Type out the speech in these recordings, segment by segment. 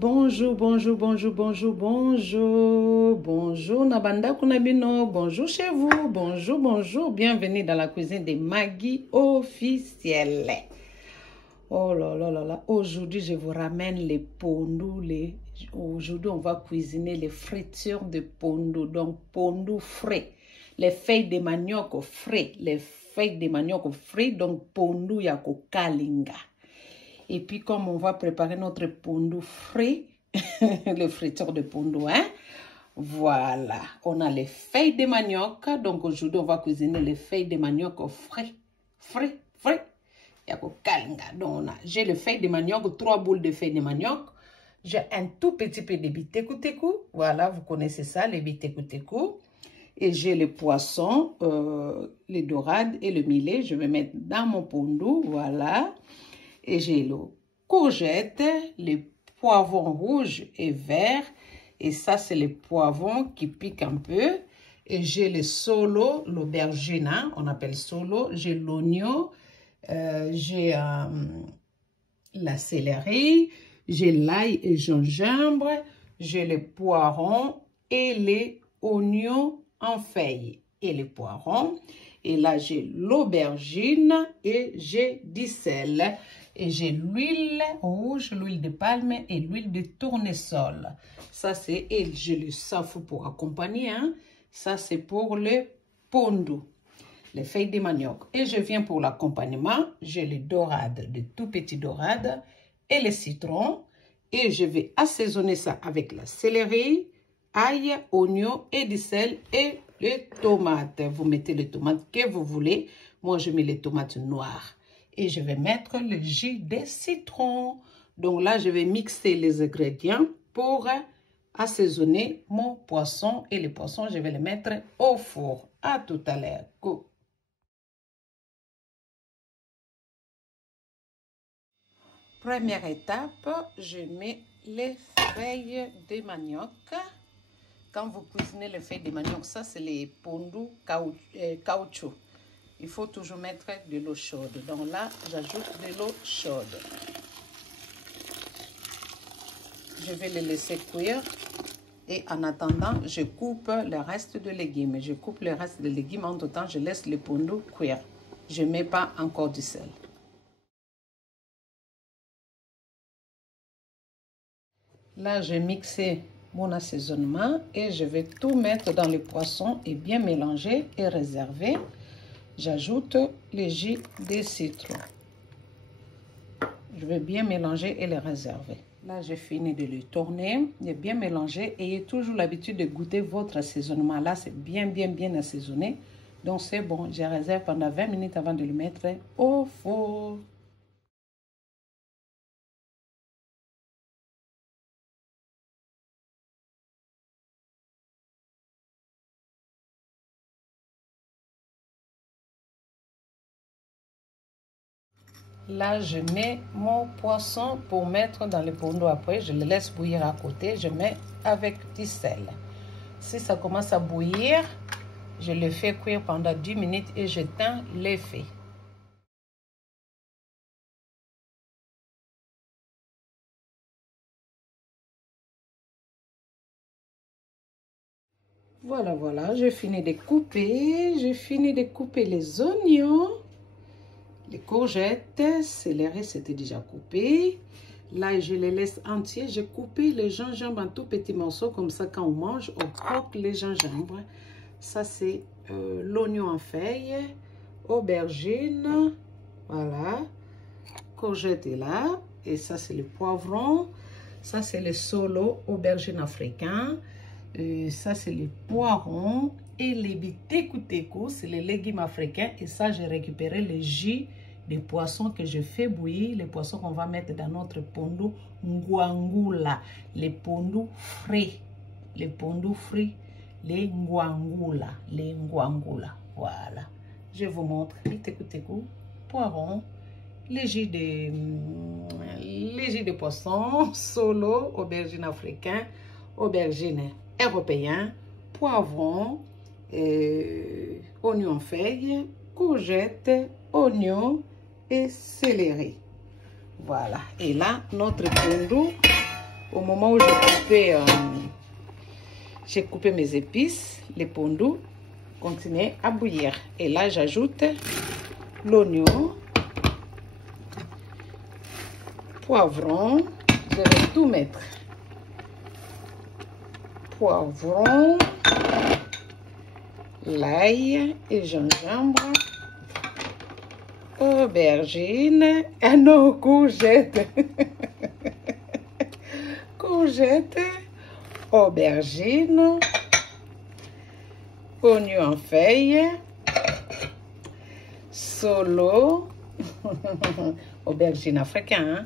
Bonjour, bonjour, bonjour, bonjour, bonjour. Bonjour, Nabanda Kunabino. Bonjour chez vous. Bonjour, bonjour. Bienvenue dans la cuisine de Maggie officielle. Oh là là là là. Aujourd'hui, je vous ramène les pondus. Aujourd'hui, on va cuisiner les fritures de pondus. Donc, pondus frais. Les feuilles de manioc frais. Les feuilles de manioc frais. Donc, pondus yako kalinga. Et puis, comme on va préparer notre pondu frais, le friture de pondu, hein? Voilà. On a les feuilles de manioc. Donc, aujourd'hui, on va cuisiner les feuilles de manioc frais. Frais. Donc, j'ai les feuilles de manioc, 3 boules de feuilles de manioc. J'ai un tout petit peu de bitekoutekou. Voilà, vous connaissez ça, les bitekoutekou. Et j'ai les poissons, les dorades et le millet. Je vais mettre dans mon pondu. Voilà. Et j'ai le courgette, les poivrons rouges et verts. Et ça, c'est les poivrons qui piquent un peu. Et j'ai le solo, l'aubergine, hein, on appelle solo. J'ai l'oignon, j'ai la céleri, j'ai l'ail et gingembre, j'ai les poivrons et les oignons en feuilles. Et les poivrons. Et là, j'ai l'aubergine et j'ai du sel. Et j'ai l'huile rouge, l'huile de palme et l'huile de tournesol. Ça, c'est... Et j'ai le safou pour accompagner. Hein. Ça, c'est pour le pondu. Les feuilles de manioc. Et je viens pour l'accompagnement. J'ai les dorades, de tout petits dorades. Et les citrons. Et je vais assaisonner ça avec la céleri, ail, oignon et du sel et les tomates. Vous mettez les tomates que vous voulez. Moi, je mets les tomates noires. Et je vais mettre le jus de citron. Donc là, je vais mixer les ingrédients pour assaisonner mon poisson. Et les poissons, je vais les mettre au four. À tout à l'heure. Go. Première étape, je mets les feuilles de manioc. Quand vous cuisinez les feuilles de manioc, ça c'est les pondus caoutchouc. Il faut toujours mettre de l'eau chaude. Donc là, j'ajoute de l'eau chaude. Je vais les laisser cuire. Et en attendant, je coupe le reste de légumes. Je coupe le reste de légumes. En tout temps, je laisse les pondus cuire. Je ne mets pas encore du sel. Là, j'ai mixé mon assaisonnement et je vais tout mettre dans le poisson et bien mélanger et réserver. J'ajoute le jus de citron. Je vais bien mélanger et le réserver. Là, j'ai fini de le tourner, de bien mélanger. Ayez toujours l'habitude de goûter votre assaisonnement. Là, c'est bien assaisonné. Donc, c'est bon. Je réserve pendant 20 minutes avant de le mettre au four. Là, je mets mon poisson pour mettre dans le pondu. Après, je le laisse bouillir à côté. Je mets avec du sel. Si ça commence à bouillir, je le fais cuire pendant 10 minutes et j'éteins le feu. Voilà, j'ai fini de couper. J'ai fini de couper les oignons. Les courgettes, céleri, c'était déjà coupé. Là, je les laisse entiers. J'ai coupé le gingembre en tout petits morceaux. Comme ça, quand on mange, on croque les gingembre. Ça, c'est l'oignon en feuilles. Aubergine. Voilà. Courgette est là. Et ça, c'est le poivron. Ça, c'est le solo, aubergine africain. Ça, c'est les poirons. Et les bitekoutekou, c'est les légumes africains. Et ça, j'ai récupéré le jus des poissons que je fais bouillir. Les poissons qu'on va mettre dans notre pondu ngwangula. Les pondus frais. Les pondus frits. Les ngwangula. Les ngwangula. Voilà. Je vous montre. Bitekoutekou, poirons. Les jus de poisson. Solo, aubergine africain. Aubergine européen. Poivron. Oignon feuille, courgette, oignon et céleri. Voilà. Et là, notre pondu Au moment où j'ai coupé mes épices, les pondus continuaient à bouillir. Et là, j'ajoute l'oignon, poivron, je vais tout mettre. Poivron, l'ail et gingembre, aubergine, ah non, courgette, courgette, aubergine, oignon en feuilles, solo, aubergine africaine, hein,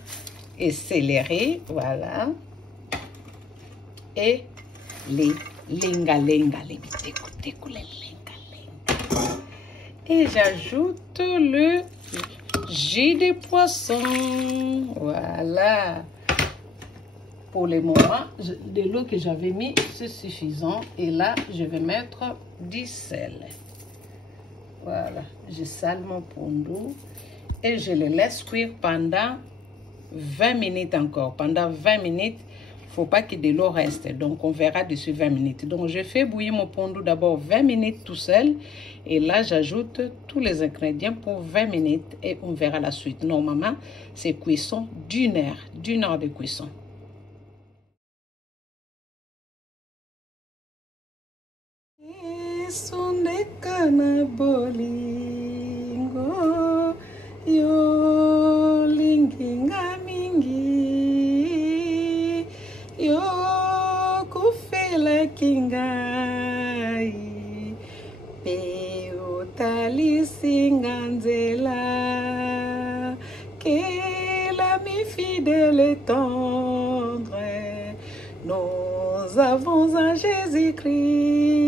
et céleri, voilà, et les lenga-lenga, les biteko, les lenga-lenga. Et j'ajoute le jus de poisson, voilà. Pour le moment, de l'eau que j'avais mis, c'est suffisant. Et là, je vais mettre du sel. Voilà, je sale mon pondu et je le laisse cuire pendant 20 minutes encore. Pendant 20 minutes, il ne faut pas que de l'eau reste. Donc, on verra dessus 20 minutes. Donc, je fais bouillir mon pondu d'abord 20 minutes tout seul. Et là, j'ajoute tous les ingrédients pour 20 minutes et on verra la suite. Normalement, c'est cuisson d'une heure de cuisson. Sondekana bolingo yo linginga mingi yo kufela kingai pe utalisinga nzela que l'ami fidèle et tendre nous avons un Jésus-Christ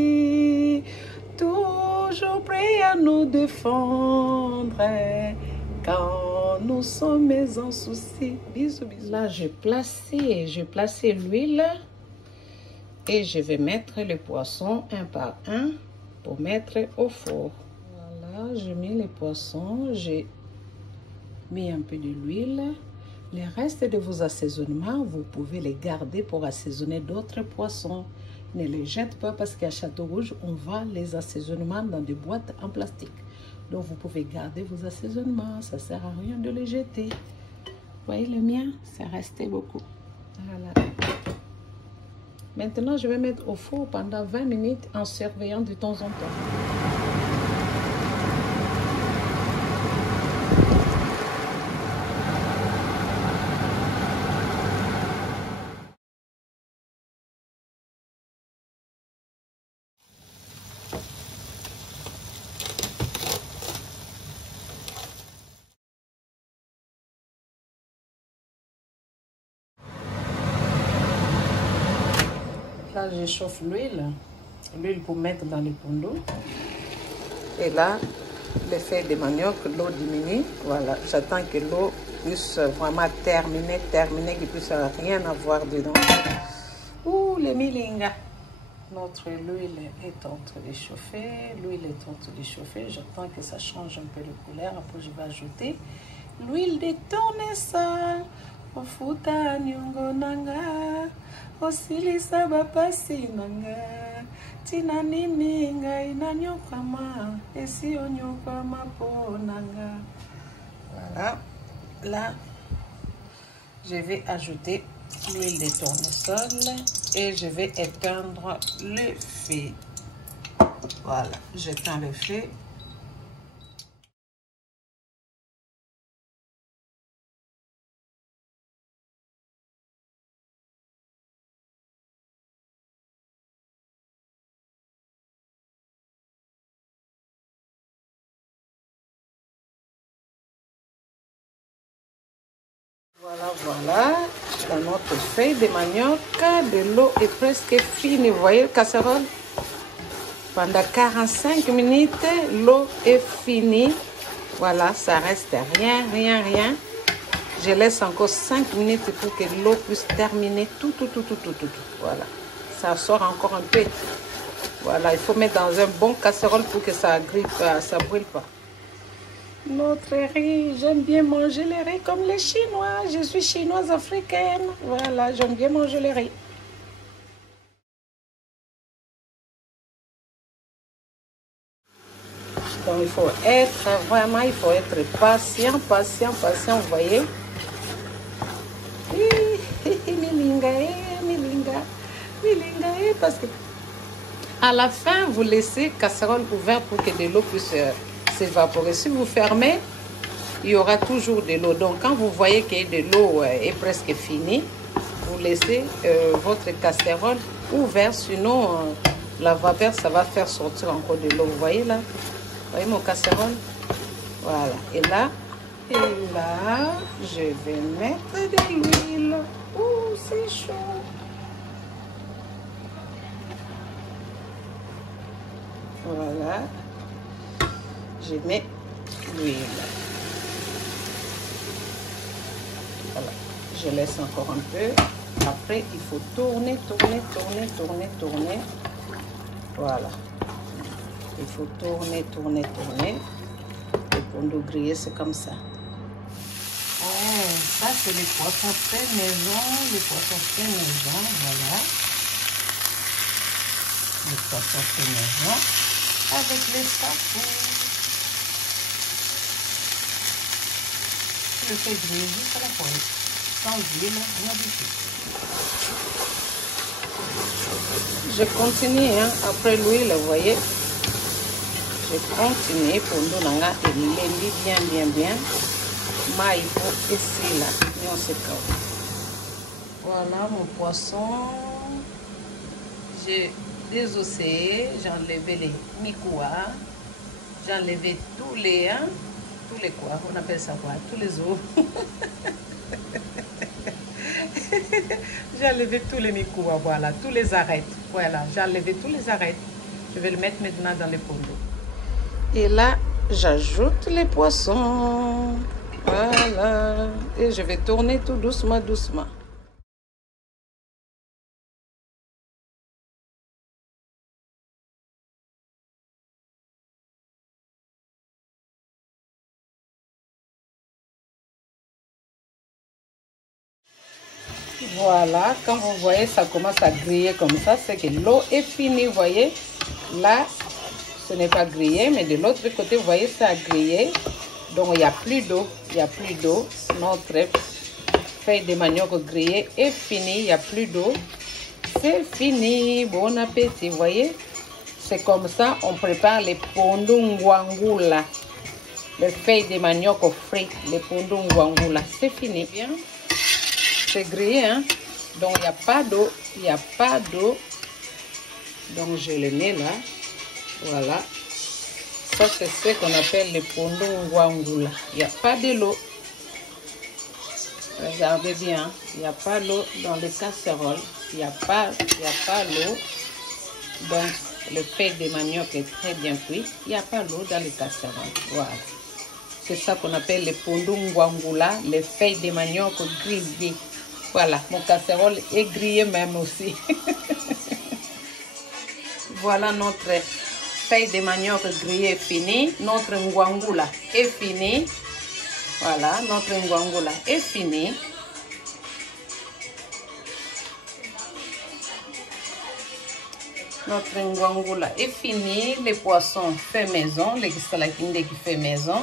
toujours prêt à nous défendre quand nous sommes en souci. Bisous, bisous. Là, j'ai placé l'huile et je vais mettre les poissons un par un pour mettre au four. Voilà, j'ai mis les poissons, j'ai mis un peu de l'huile. Les restes de vos assaisonnements, vous pouvez les garder pour assaisonner d'autres poissons. Ne les jette pas parce qu'à Château Rouge, on vend les assaisonnements dans des boîtes en plastique. Donc, vous pouvez garder vos assaisonnements. Ça ne sert à rien de les jeter. Vous voyez le mien, ça restait beaucoup. Voilà. Maintenant, je vais mettre au four pendant 20 minutes en surveillant de temps en temps. Là, je chauffe l'huile pour mettre dans les pondus. Et là, les feuilles de manioc, l'eau diminue. Voilà, j'attends que l'eau puisse vraiment terminer, qu'il puisse rien avoir dedans. Ouh, les milinga. Notre huile est en train de chauffer. L'huile est en train de chauffer. J'attends que ça change un peu de couleur. Après, je vais ajouter l'huile de tournesol. Ofuta nyongo nanga. Osilisa bapasi nanga. Tina nini ngai na nyokama. Esi onyokama po nanga. Voilà. Là, je vais ajouter l'huile de tournesol et je vais éteindre le feu. Voilà, j'éteins le feu. Voilà, dans notre feuille de manioc, de l'eau est presque finie. Vous voyez, casserole? Pendant 45 minutes, l'eau est finie. Voilà, ça reste rien. Je laisse encore 5 minutes pour que l'eau puisse terminer tout. Voilà, ça sort encore un peu. Voilà, il faut mettre dans un bon casserole pour que ça grille pas, ça brûle pas. Notre riz, j'aime bien manger les riz comme les Chinois. Je suis chinoise africaine. Voilà, j'aime bien manger les riz. Donc il faut être vraiment, il faut être patient, patient, patient, vous voyez. Milinga, milinga, milinga, parce que à la fin, vous laissez casserole ouverte pour que de l'eau puisse s'évaporer. Si vous fermez, il y aura toujours de l'eau. Donc, quand vous voyez que de l'eau est presque finie, vous laissez votre casserole ouverte. Sinon, la vapeur, ça va faire sortir encore de l'eau. Vous voyez là? Vous voyez mon casserole? Voilà. Et là, je vais mettre de l'huile. Ouh, c'est chaud. Voilà. Je mets l'huile. Voilà. Je laisse encore un peu. Après, il faut tourner, tourner, tourner, tourner, tourner. Voilà. Il faut tourner, tourner, tourner. Et pour nous griller, c'est comme ça. Oh, ça, c'est les poissons faits maison. Les poissons faits maison, voilà. Les poissons faits maison. Avec les sapons. Je le fais griller juste à la poêle. Sans huile, rien du tout. Je continue, hein, après l'huile, vous voyez. Je continue pour nous, et l'éli bien, bien, bien. Mais il faut essayer là. Et on se calme. Voilà mon poisson. J'ai désossé, j'ai enlevé les mikoua. J'ai enlevé tous les quoi, on appelle ça quoi, tous les os. J'ai enlevé tous les mikoua, voilà, tous les arêtes. Voilà, j'ai enlevé tous les arêtes. Je vais le mettre maintenant dans les pots d'eau. Et là, j'ajoute les poissons. Voilà. Et je vais tourner tout doucement, doucement. Voilà, quand vous voyez ça commence à griller comme ça, c'est que l'eau est finie, vous voyez. Là, ce n'est pas grillé, mais de l'autre côté, vous voyez, ça a grillé. Donc, il n'y a plus d'eau, il n'y a plus d'eau. Notre feuille de manioc grillée est finie, il n'y a plus d'eau. C'est fini, bon appétit, vous voyez. C'est comme ça, on prépare les pondungwangula. Les feuilles de manioc frites, les pondungwangula. C'est fini, bien. C'est grillé, hein. Donc, il n'y a pas d'eau, il n'y a pas d'eau. Donc, je le mets là. Voilà. Ça, c'est ce qu'on appelle le pondungwangula. Il n'y a pas de l'eau. Regardez bien, il n'y a pas l'eau dans les casseroles. Il n'y a pas l'eau. Donc, le feuille de manioc est très bien cuit. Il n'y a pas l'eau dans les casseroles. Voilà. C'est ça qu'on appelle le pondungwangula, les feuilles de manioc grillées. Voilà, mon casserole est grillé même aussi. Voilà notre feuille de manioc grillée est finie. Notre ngwangula est fini. Voilà, notre ngwangula est fini. Notre ngwangula est fini. Les poissons faits maison, les salakinde qui fait maison.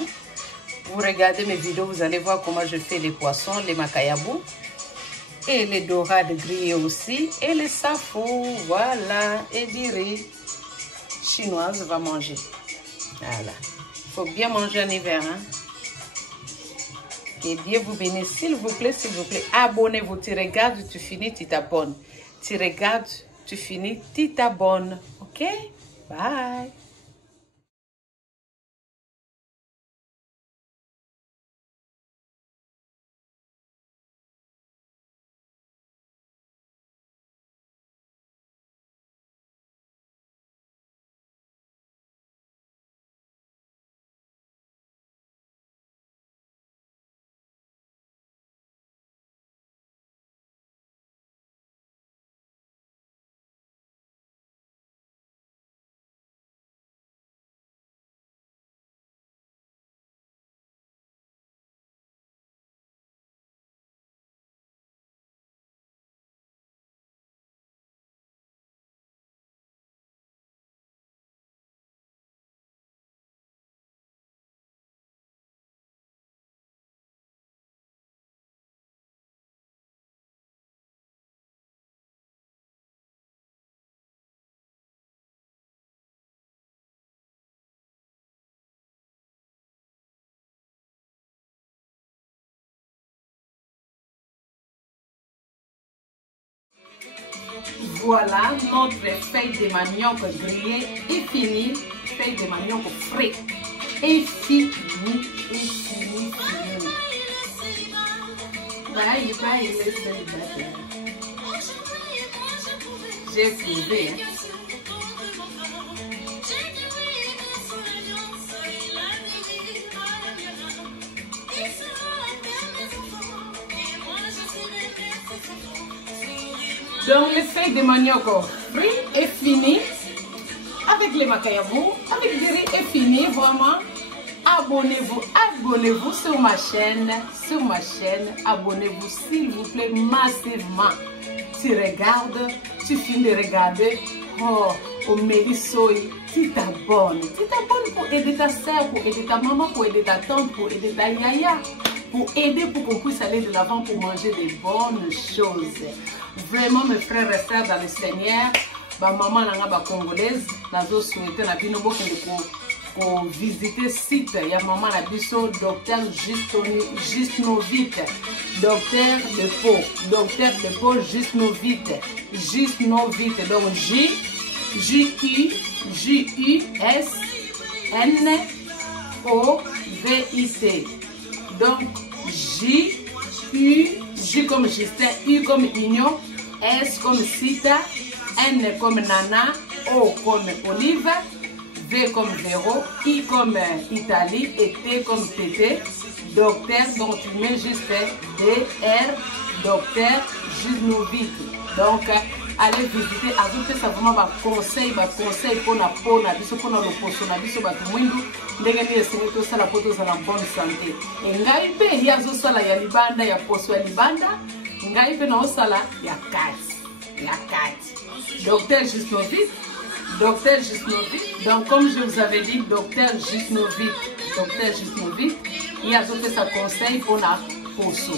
Vous regardez mes vidéos, vous allez voir comment je fais les poissons, les makayabou. Et les dorades grillées aussi. Et les safou, voilà. Et du riz. Chinoise va manger. Voilà. Il faut bien manger en hiver. Hein? Que Dieu vous bénisse. S'il vous plaît, abonnez-vous. Tu regardes, tu finis, tu t'abonnes. Tu regardes, tu finis, tu t'abonnes. OK? Bye. Voilà, notre feuille de manioc grillée est finie. Feuille de manioc frais. Et fini, fini. Bye, bye, les célibataires. J'ai prouvé, hein. Donc, les feuilles de manioc frit est fini. Avec les macayabou, avec le riz est fini. Vraiment, abonnez-vous sur ma chaîne. Abonnez-vous s'il vous plaît massivement. Tu regardes, tu finis de regarder. Oh, au Mélissoy, tu t'abonnes pour aider ta soeur, pour aider ta maman, pour aider ta tante, pour aider ta yaya. Pour aider, pour qu'on puisse aller de l'avant pour manger des bonnes choses. Vraiment, mes frères et sœurs dans le Seigneur, ma maman nanga congolaise, nazo souhaité na bino bokende pour visiter site ya maman na biso docteur Gisnovit, docteur de peau Gisnovit, donc J-U-S-N-O-V-I-T. Donc, J comme Justin, U comme Union, S comme Sita, N comme Nana, O comme Olive, V comme Véro, I comme Italie et T comme Tété. Docteur, donc tu mets juste DR, docteur Gisnovit. Donc, allez visiter, ajouter ça vraiment conseil pour la peau, la biso, pour la loposo, la biso, ndenge esengeli tosala po tozala bonne santé. Ngai mpe ye azosala ya libanda ya poso ya libanda, ngai mpe naosala ya kati. Docteur Gisnovit. Donc comme je vous avais dit, docteur Gisnovit, ye azopesa conseil pour la poso.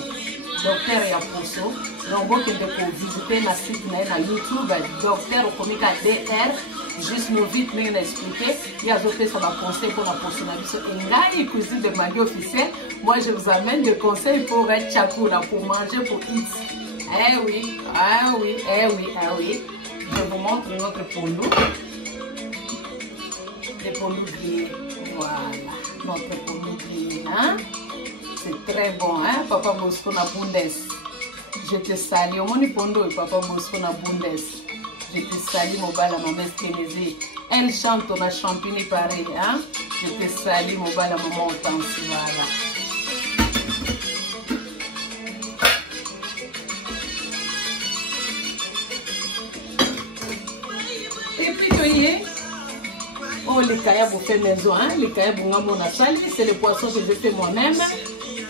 Docteur ya poso. Donc bokende ko visiter na site na YouTube, docteur okomika DR Gisnovit, mais on a expliqué, il y a fait ça va conseil pour la personnalité. Et là, il cuisine de Maggi officiel. Moi, je vous amène des conseils pour être chakula, pour manger, pour eat. Eh oui. Je vous montre notre polo. Les polos grillés. Voilà, notre polo grillé. Hein? C'est très bon, hein? Papa Bosco na bundes. Je te salue. Au moins, pondo et Papa Bosco na bundes. Je te salue, Mobala, ma mère Kénézé. Elle chante, on a champigné pareil, hein? Je te salue, Mobala, maman, Tansi, voilà. Et puis, tu voyez, oh, les kayabou fait maison, hein? Les kayabou, on a sali, c'est le poisson que je fais moi-même,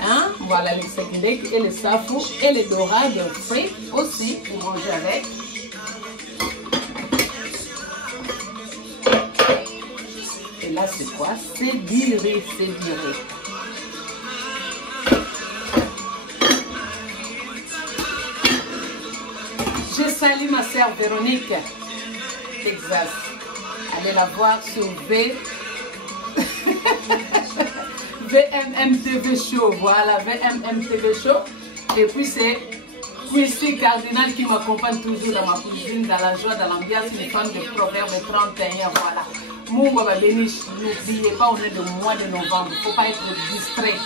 hein? Voilà, les sekindek et les safou et les dorades frais aussi, pour manger avec. Là, c'est quoi? C'est viré. Je salue ma sœur Véronique, Texas. Allez la voir sur VMMTV Show. Voilà, VMMTV Show. Et puis, c'est Christy Cardinal qui m'accompagne toujours dans ma cuisine, dans la joie, dans l'ambiance, une femme de Proverbe 31. Voilà. Mungo va bénir, n'oubliez pas, on est le mois de novembre. Il ne faut pas être distrait.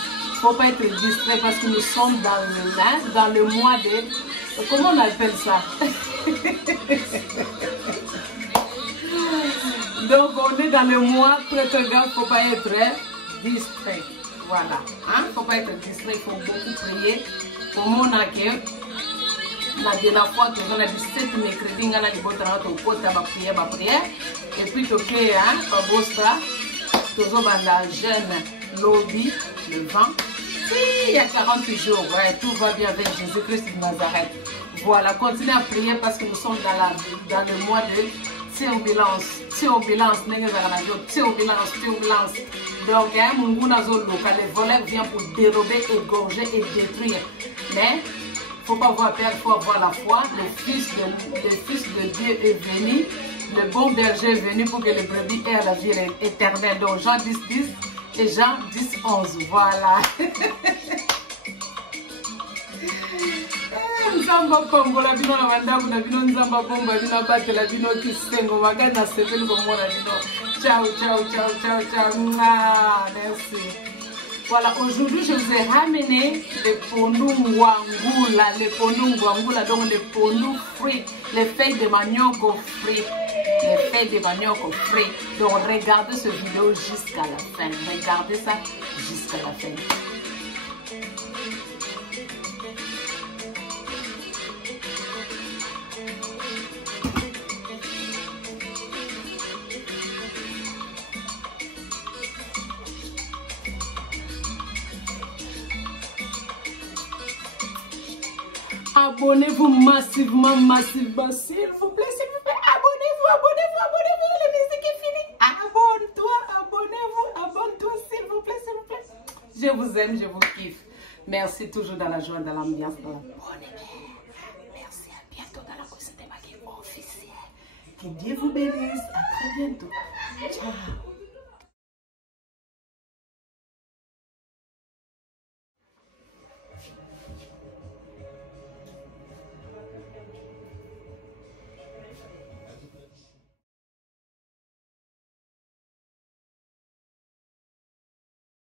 Parce que nous sommes dans le mois de... Comment on appelle ça? Donc on est dans le mois, très grave, il ne faut pas être distrait. Voilà. Il ne faut pas être distrait, il faut beaucoup prier. Pour mon accueil, la de la fois, tu as 17 mercredi, on a les bottes à ma prière. Et puis, tu as pas beau ça, tu as la jeune lobby, le vent. Il y a 48 jours, ouais, tout va bien avec Jésus-Christ de Nazareth. Voilà, continuez à prier parce que nous sommes dans le mois de turbulence. Donc, les voleurs viennent pour dérober, égorger et détruire. Mais il ne faut pas avoir peur, il faut avoir la foi. Le Fils de Dieu est venu, le bon berger est venu pour que les brebis aient la vie éternelle. Donc, Jean 10, 10 et Jean 10, 11. Voilà. Nzamba Congo, la bino na mandaku, la bino Nzamba Bomba, la bino Bate, la bino Kistengo, Magana Seven Gomona, ciao, ciao, ciao, ciao, ciao. Merci. Voilà, aujourd'hui je vous ai ramené les pondous Ngwangula, donc les pondous frits, les feuilles de manioc frits, les feuilles de manioc frits. Donc regardez cette vidéo jusqu'à la fin, regardez ça jusqu'à la fin. Abonnez-vous massivement, massivement, s'il vous plaît, abonnez-vous, abonnez-vous, abonnez-vous, la musique est finie. Abonne-toi, abonne-toi, s'il vous plaît, s'il vous plaît. Je vous aime, je vous kiffe. Merci, toujours dans la joie, dans l'ambiance, dans la bonne humeur. Merci, à bientôt dans la cuisine de Maggie officielle. Que Dieu vous bénisse, à très bientôt. Ciao.